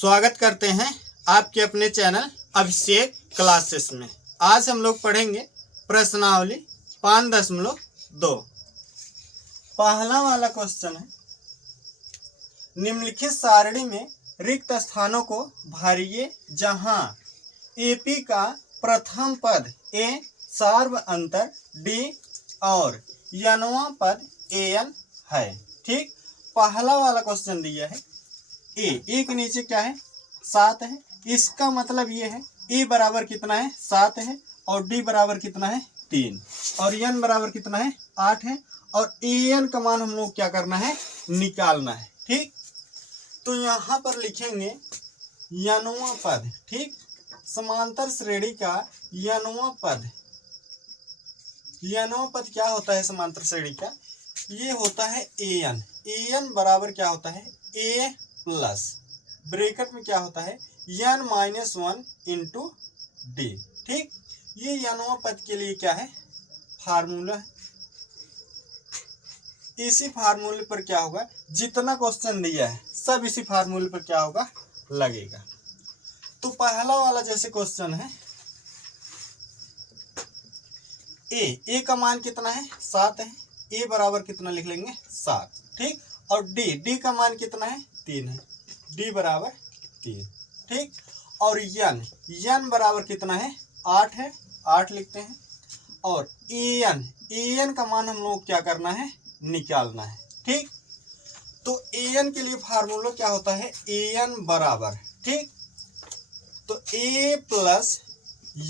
स्वागत करते हैं आपके अपने चैनल अभिषेक क्लासेस में। आज हम लोग पढ़ेंगे प्रश्नावली 5.2। पहला वाला क्वेश्चन है, निम्नलिखित सारणी में रिक्त स्थानों को भरिए जहां एपी का प्रथम पद ए सार्व अंतर डी और यनवा पद एन है। ठीक, पहला वाला क्वेश्चन दिया है ए के नीचे क्या है 7 है। इसका मतलब ये है ए बराबर कितना है 7 है और डी बराबर कितना है 3 और एन बराबर कितना है 8 है और एन का मान हम लोग क्या करना है निकालना है। ठीक, तो यहाँ पर लिखेंगे यनवा पद। ठीक, समांतर श्रेणी का यनवा पद। यनवा पद क्या होता है समांतर श्रेणी का? ये होता है एन। एन बराबर क्या होता है ए प्लस ब्रैकेट में क्या होता है n-1 इंटू डी। ठीक, ये यनवा पद के लिए क्या है फार्मूला है। इसी फार्मूले पर क्या होगा, जितना क्वेश्चन दिया है सब इसी फार्मूले पर क्या होगा लगेगा। तो पहला वाला जैसे क्वेश्चन है ए का मान कितना है 7 है। ए बराबर कितना लिख लेंगे 7। ठीक, और डी का मान कितना है 3 है। डी बराबर 3। ठीक, और एन बराबर कितना है 8 है। 8 लिखते हैं और एन का मान हम लोग क्या करना है निकालना है। ठीक, तो एन के लिए फार्मूला क्या होता है एन बराबर, ठीक, तो ए प्लस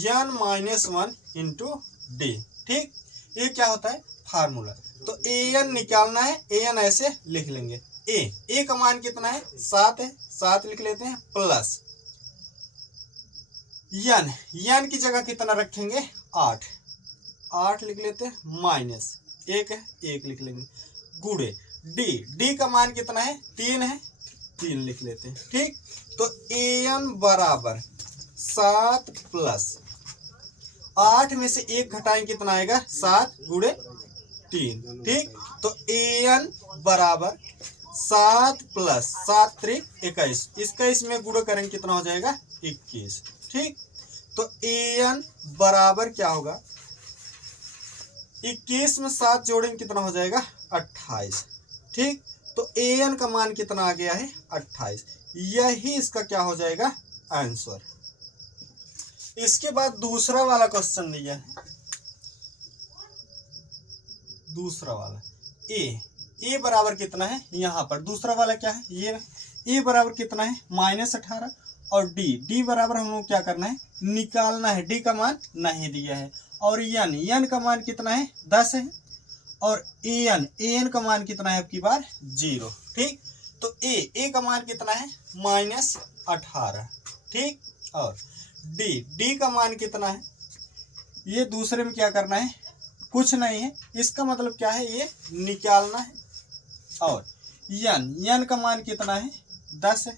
n-1 इंटू डी। ठीक, ये क्या होता है फार्मूला। तो एन निकालना है, एन ऐसे लिख लेंगे। ए का मान कितना है 7 है, 7 लिख लेते हैं प्लस एन की जगह कितना रखेंगे 8, 8 लिख लेते हैं माइनस 1 है, 1 लिख लेंगे गुणे डी का मान कितना है 3 है, 3 लिख लेते हैं। ठीक, तो एन बराबर 7 प्लस 8 में से 1 घटाएं कितना आएगा 7 गुणे 3। ठीक, तो एन बराबर 7 प्लस 7 3 21। 21 में गुणा करेंगे कितना हो जाएगा 21। ठीक, तो एन बराबर क्या होगा 21 में 7 जोड़ेंगे कितना हो जाएगा 28। ठीक, तो एन का मान कितना आ गया है 28। यही इसका क्या हो जाएगा आंसर। इसके बाद दूसरा वाला क्वेश्चन दिया है। दूसरा वाला ए बराबर कितना है, यहाँ पर दूसरा वाला क्या है ये ए बराबर कितना है -18 और डी बराबर हम लोग क्या करना है निकालना है। डी का मान नहीं दिया है और एन का मान कितना है 10 है और एन का मान कितना है आपकी बार 0। ठीक, तो ए का मान कितना है -18। ठीक, और डी का मान कितना है, ये दूसरे में क्या करना है कुछ नहीं है, इसका मतलब क्या है ये निकालना है। और एन का मान कितना है 10 है,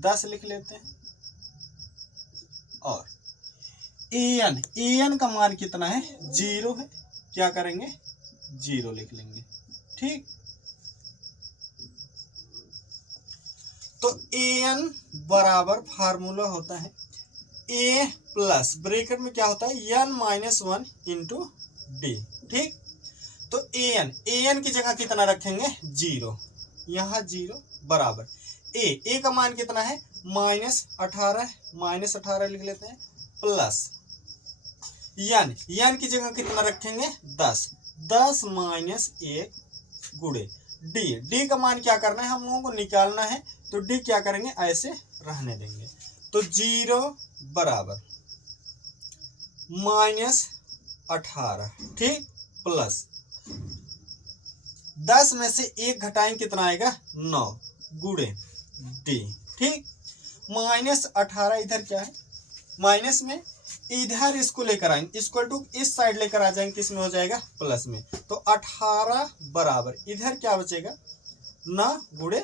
10 लिख लेते हैं और एन का मान कितना है 0 है, क्या करेंगे 0 लिख लेंगे। ठीक, तो एन बराबर फार्मूला होता है ए प्लस ब्रैकेट में क्या होता है n-1 इंटू डी। ठीक, तो एन की जगह कितना रखेंगे 0, यहाँ 0 बराबर ए का मान कितना है -18, -18 लिख लेते हैं प्लस एन की जगह कितना रखेंगे 10, 10 माइनस 1 गुणे डी का मान क्या करना है हम लोगों को निकालना है। तो डी क्या करेंगे ऐसे रहने देंगे। तो 0 बराबर -18, ठीक, प्लस 10 में से 1 घटाएं कितना आएगा 9 गुणे डी। ठीक, -18 इधर क्या है माइनस में, इधर इसको लेकर आएंगे इक्वल टू इस साइड लेकर आ जाएंगे, किस में हो जाएगा प्लस में। तो 18 बराबर इधर क्या बचेगा 9 गुणे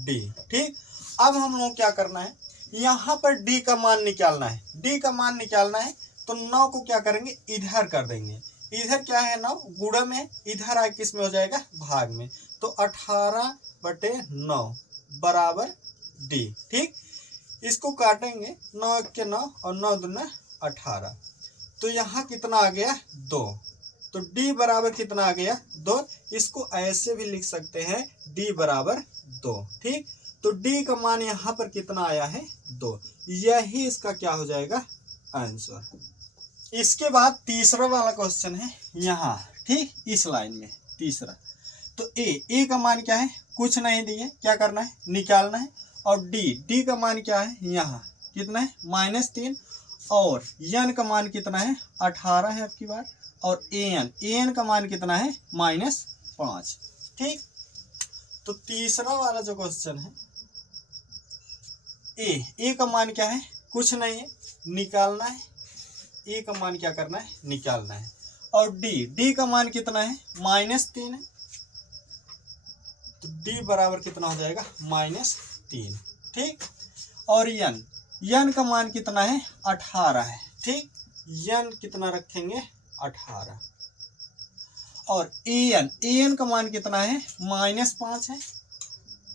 डी। ठीक, अब हम लोग क्या करना है यहाँ पर डी का मान निकालना है। डी का मान निकालना है तो 9 को क्या करेंगे इधर कर देंगे। इधर क्या है 9 गुणा में, इधर आए किस में हो जाएगा भाग में। तो 18/9 बराबर डी। ठीक, इसको काटेंगे 9 के 9 और 9 दूना 18, तो यहाँ कितना आ गया 2, तो d बराबर कितना आ गया 2। इसको ऐसे भी लिख सकते हैं d बराबर 2, ठीक। तो d का मान यहाँ पर कितना आया है 2, यही इसका क्या हो जाएगा आंसर। इसके बाद तीसरा वाला क्वेश्चन है यहाँ, ठीक, इस लाइन में तीसरा। तो a का मान क्या है, कुछ नहीं दिए, क्या करना है निकालना है। और d का मान क्या है यहाँ कितना है -3, और n का मान कितना है 18 है आपकी बात, और an का मान कितना है -5, ठीक। तो तीसरा वाला जो क्वेश्चन है a का मान क्या है, कुछ नहीं है, निकालना है। a का मान क्या करना है निकालना है। और d का मान कितना है -3 है, तो d बराबर कितना हो जाएगा -3, ठीक। और n का मान कितना है 18 है, ठीक, n कितना रखेंगे 18। और an का मान कितना है -5 है,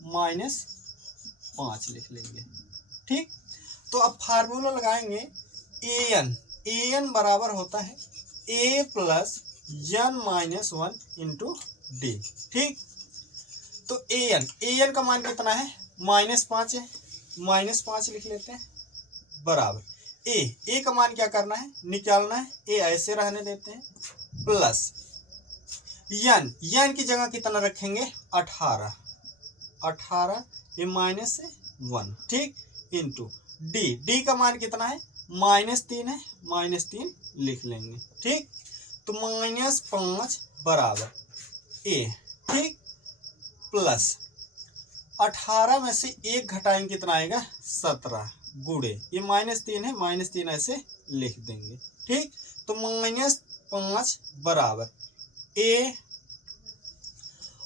-5 लिख लेंगे, ठीक। तो अब फार्मूला लगाएंगे an बराबर होता है a plus n minus 1 into D, ठीक। तो an का मान कितना है -5 है, -5 लिख लेते हैं, बराबर a का मान क्या करना है निकालना है, a ऐसे रहने देते हैं, प्लस n की जगह कितना रखेंगे 18, ये -1, ठीक, इंटू d का मान कितना है -3 है, -3 लिख लेंगे, ठीक। तो -5 बराबर a, ठीक, प्लस 18 में से 1 घटाएंगे कितना आएगा 17, गुड़े ये -3 है, -3 ऐसे लिख देंगे, ठीक। तो -5 बराबर a,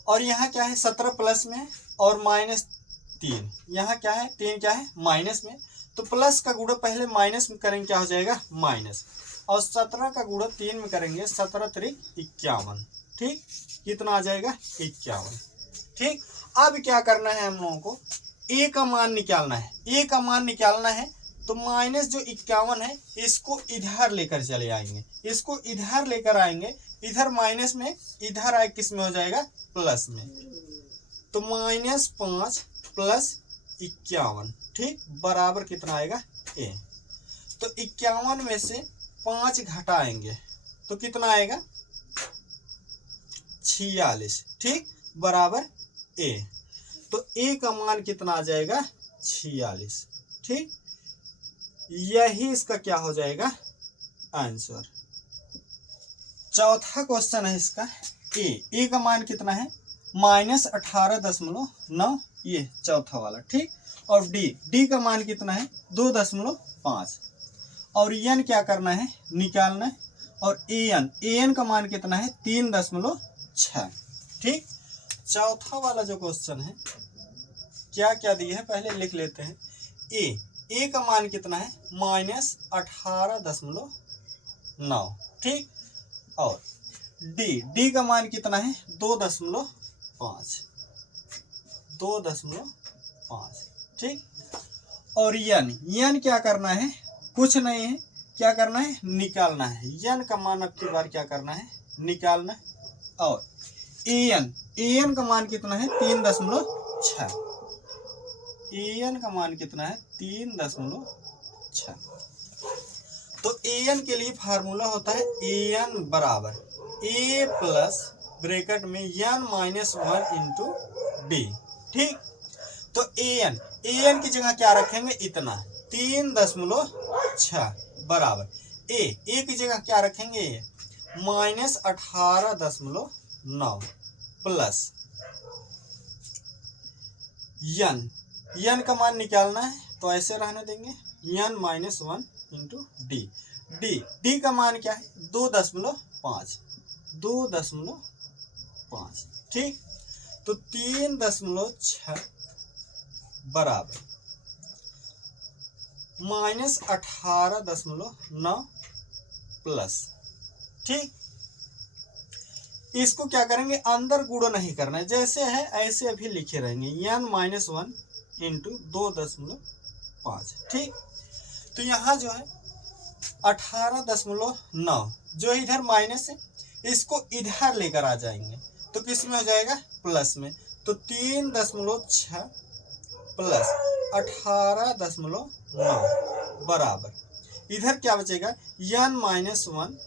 और यहाँ क्या है 17 प्लस में और -3, यहाँ क्या है 3 क्या है माइनस में, तो प्लस का गुणा पहले माइनस में करेंगे क्या हो जाएगा माइनस, और 17 का गुणा 3 में करेंगे 17 3 51, ठीक, कितना आ जाएगा 51, ठीक। अब क्या करना है हम लोगों को a का मान निकालना है, a का मान निकालना है, तो माइनस जो 51 है इसको इधर लेकर चले आएंगे, इसको इधर लेकर आएंगे, इधर माइनस में, इधर आए किस में हो जाएगा प्लस में, तो -5 प्लस 51, ठीक, बराबर कितना आएगा a। तो 51 में से 5 घटाएंगे तो कितना आएगा 46, ठीक, बराबर a। तो a का मान कितना आ जाएगा 46, ठीक, यही इसका क्या हो जाएगा आंसर। चौथा क्वेश्चन है इसका a का मान कितना है -18.9, ये चौथा वाला, ठीक। और d का मान कितना है 2.5, और n क्या करना है निकालना है। और an का मान कितना है 3.6, ठीक। चौथा वाला जो क्वेश्चन है क्या क्या दिए है पहले लिख लेते हैं। a का मान कितना है -18.9, ठीक। और d का मान कितना है 2.5, ठीक। और n क्या करना है कुछ नहीं है, क्या करना है निकालना है, n का मान अब की बार क्या करना है निकालना है। और an का मान कितना है 3.6, an का मान कितना है 3.6। तो an के लिए फार्मूला होता है an बराबर a प्लस ब्रैकेट में n माइनस 1 इंटू डी, ठीक। तो an की जगह क्या रखेंगे इतना 3.6 बराबर a की जगह क्या रखेंगे -18.9 प्लस n का मान निकालना है तो ऐसे रहने देंगे n माइनस 1 इंटू डी का मान क्या है 2.5, ठीक। तो 3.6 बराबर -18.9 प्लस, ठीक। इसको क्या करेंगे अंदर गुणा नहीं करना है, जैसे है ऐसे अभी लिखे रहेंगे n माइनस 1 इंटू 2.5 5। ठीक, तो यहाँ जो है 18.9 जो इधर माइनस है इसको इधर लेकर आ जाएंगे तो किस में हो जाएगा, प्लस में। तो 3.6 प्लस 18.9 बराबर इधर क्या बचेगा, n-1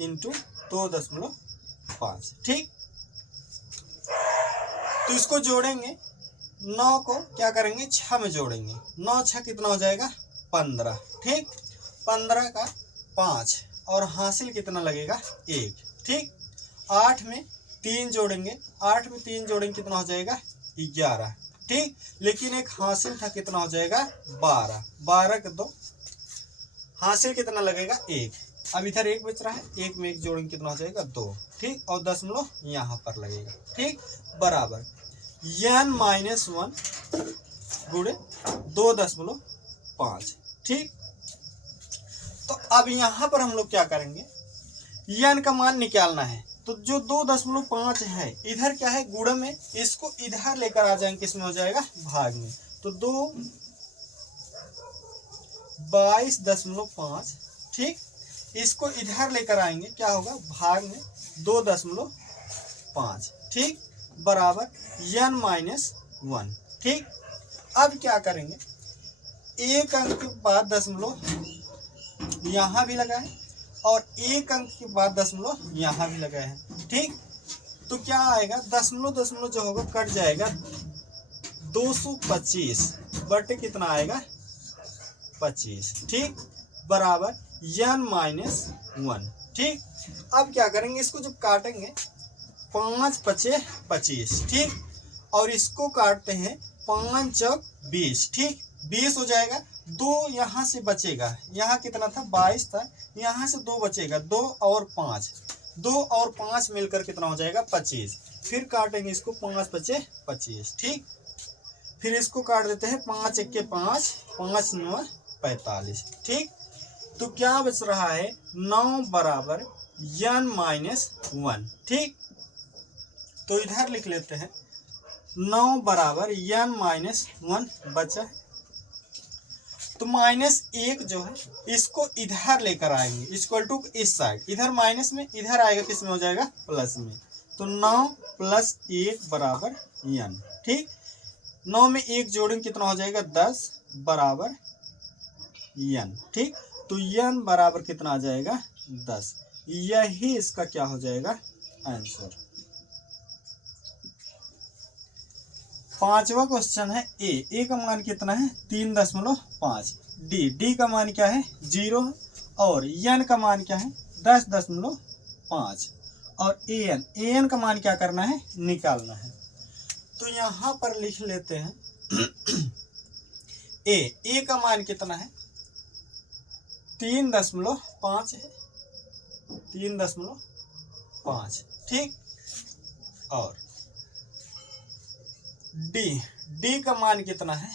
इंटू 2.5। ठीक, तो इसको जोड़ेंगे, 9 को क्या करेंगे 6 में जोड़ेंगे, 9 6 कितना हो जाएगा 15। ठीक, 15 का 5 और हासिल कितना लगेगा 1। ठीक, 8 में 3 जोड़ेंगे, 8 में 3 जोड़ेंगे कितना हो जाएगा 11। ठीक, लेकिन एक हासिल था कितना हो जाएगा 12, 12 के 2 हासिल कितना लगेगा 1। अब इधर 1 बच रहा है, 1 में 1 जोड़ेंगे कितना हो जाएगा 2। ठीक, और दशमलव यहाँ पर लगेगा। ठीक, बराबर n-1 गुणे 2.5। ठीक, तो अब यहाँ पर हम लोग क्या करेंगे, n का मान निकालना है। तो जो 2.5 है इधर क्या है गुणन में, इसको इधर लेकर आ जाएंगे, किसमें हो जाएगा भाग में। तो 22.5। ठीक, इसको इधर लेकर आएंगे, क्या होगा भाग में 2.5। ठीक, बराबर n-1। ठीक, अब क्या करेंगे, एक अंक के बाद दशमलव यहाँ भी लगा है और एक अंक के बाद दशमलव यहाँ भी लगा है। ठीक, तो क्या आएगा, दशमलव दशमलव जो होगा कट जाएगा, 225 बटे कितना आएगा 25। ठीक, बराबर n-1। ठीक, अब क्या करेंगे, इसको जब काटेंगे 5 पचे 25। ठीक, और इसको काटते हैं 5 चौक 20। ठीक, 20 हो जाएगा, 2 यहाँ से बचेगा, यहाँ कितना था 22 था, यहाँ से 2 बचेगा, 2 और 5, 2 और 5 मिलकर कितना हो जाएगा 25। फिर काटेंगे इसको, 5 पचे 25। ठीक, फिर इसको काट देते हैं, 5 1 के 5, 5 9 45। ठीक, तो क्या बच रहा है 9 बराबर n-1। ठीक, तो इधर लिख लेते हैं 9 बराबर n-1 बचा है। तो -1 जो है इसको इधर लेकर आएंगे, इक्वल टू इस साइड, इधर माइनस में, इधर आएगा किस में हो जाएगा प्लस में। तो 9 + 1 बराबर n। ठीक, 9 में 1 जोड़ेंगे कितना हो जाएगा 10 बराबर n। ठीक, तो n बराबर कितना आ जाएगा 10। यही इसका क्या हो जाएगा आंसर। 5वां क्वेश्चन है, ए का मान कितना है 3.5, डी का मान क्या है 0 और n का मान क्या है 10.5 और an का मान क्या करना है निकालना है। तो यहाँ पर लिख लेते हैं ए का मान कितना है 3.5 है, 3.5। ठीक, और डी का मान कितना है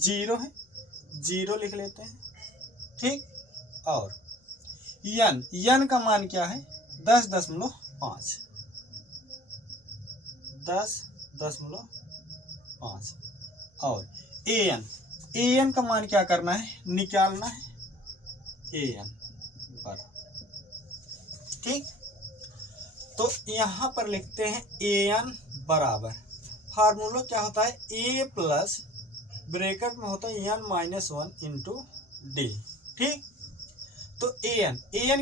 0 है, 0 लिख लेते हैं। ठीक, और n का मान क्या है 10.5, 10.5 और an का मान क्या करना है निकालना है an पर। ठीक, तो यहाँ पर लिखते हैं an बराबर, फार्मूला क्या होता है a प्लस ब्रैकेट में होता है n-1 इंटू डी। ठीक, तो an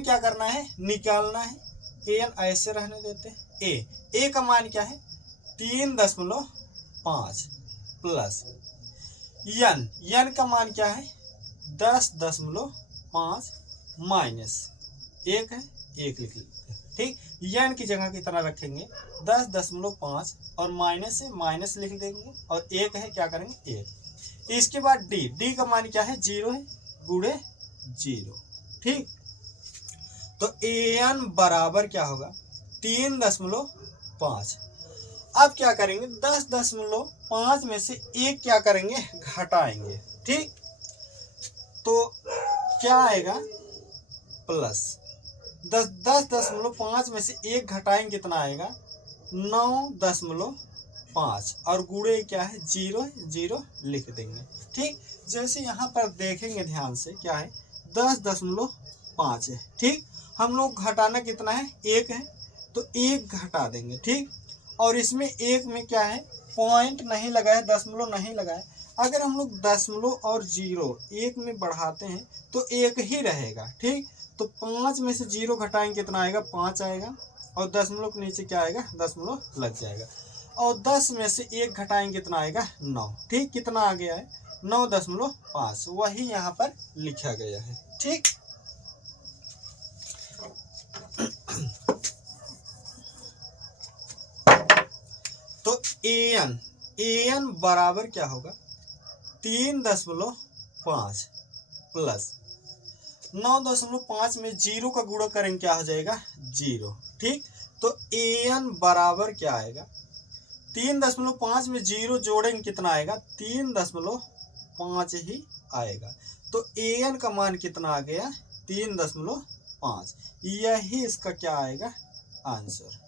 क्या करना है निकालना है, an ऐसे रहने देते हैं। a का मान क्या है 3.5 प्लस n का मान क्या है 10.5 माइनस 1 है, 1 लिख लेते हैं। ठीक, n की जगह कितना रखेंगे 10.5 और माइनस से माइनस लिख देंगे और 1 है क्या करेंगे 1। इसके बाद डी का मान क्या है 0 है, गुणे 0। ठीक, तो an बराबर क्या होगा 3.5। अब क्या करेंगे 10.5 में से 1 क्या करेंगे घटाएंगे। ठीक, तो क्या आएगा प्लस 10.5 में से 1 घटाएंगे कितना आएगा 9.5। 5 और गुणे क्या है 0 0 लिख देंगे। ठीक, जैसे यहाँ पर देखेंगे ध्यान से क्या है 10.5 है। ठीक, हम लोग घटाना कितना है 1 है तो 1 घटा देंगे। ठीक, और इसमें 1 में क्या है पॉइंट नहीं लगा है, दशमलव नहीं लगा है। अगर हम लोग दशमलव और 0 1 में बढ़ाते हैं तो 1 ही रहेगा। ठीक, तो 5 में से 0 घटाएंगे कितना आएगा 5 आएगा, और दशमलव के नीचे क्या आएगा दशमलव लग जाएगा, और 10 में से 1 घटाएंगे कितना आएगा 9। ठीक, कितना आ गया है 9.5, वही यहाँ पर लिखा गया है। ठीक, तो an बराबर क्या होगा 3.5 प्लस 9.5 में 0 का गुणा करेंगे क्या हो जाएगा 0। ठीक, तो an बराबर क्या आएगा 3.5 में 0 जोड़ेंगे कितना आएगा 3.5 ही आएगा। तो an का मान कितना आ गया 3.5, यही इसका क्या आएगा आंसर।